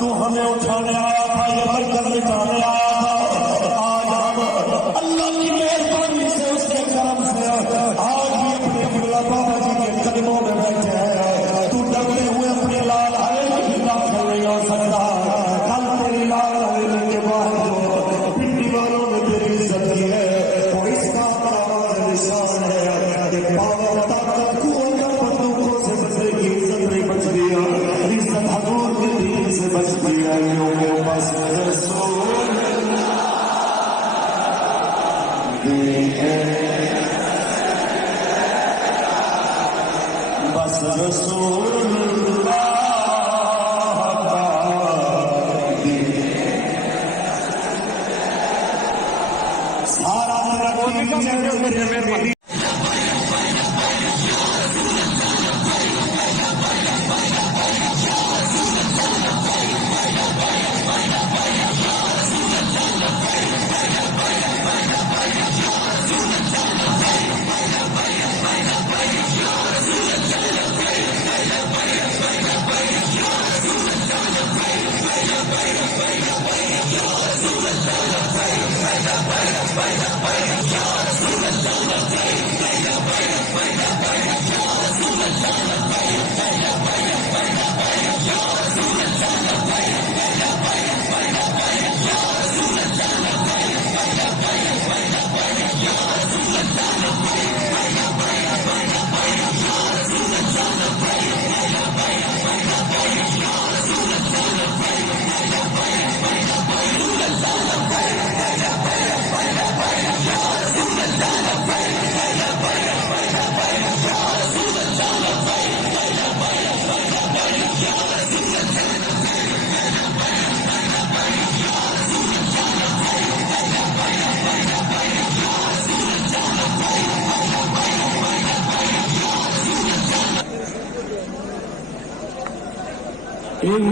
تو ہمیں اٹھانے آیا تھا، یہ برکت مٹانے آیا تھا. آج ہم اللہ کی مہربانی سے، اس کے کرم سے آج بھی اپنے بڑھا بابا جی کے قدموں میں بیٹھے ہیں. تو ڈرتے ہوئے اپنی لال حویلی کی داخل نہیں ہو سکتا. کل تیری لال حویلی کے بعد جو پنڈی والوں نے تیری عزت کی ہے وہ اس بات کا نشان ہے کہ پاور طاقت قوت بندوقوں سے بچنے کی عزت نہیں بچتی ہے، عزت حضور کے دین سے بچتی ہے. بس رسول بس رسول سارا إن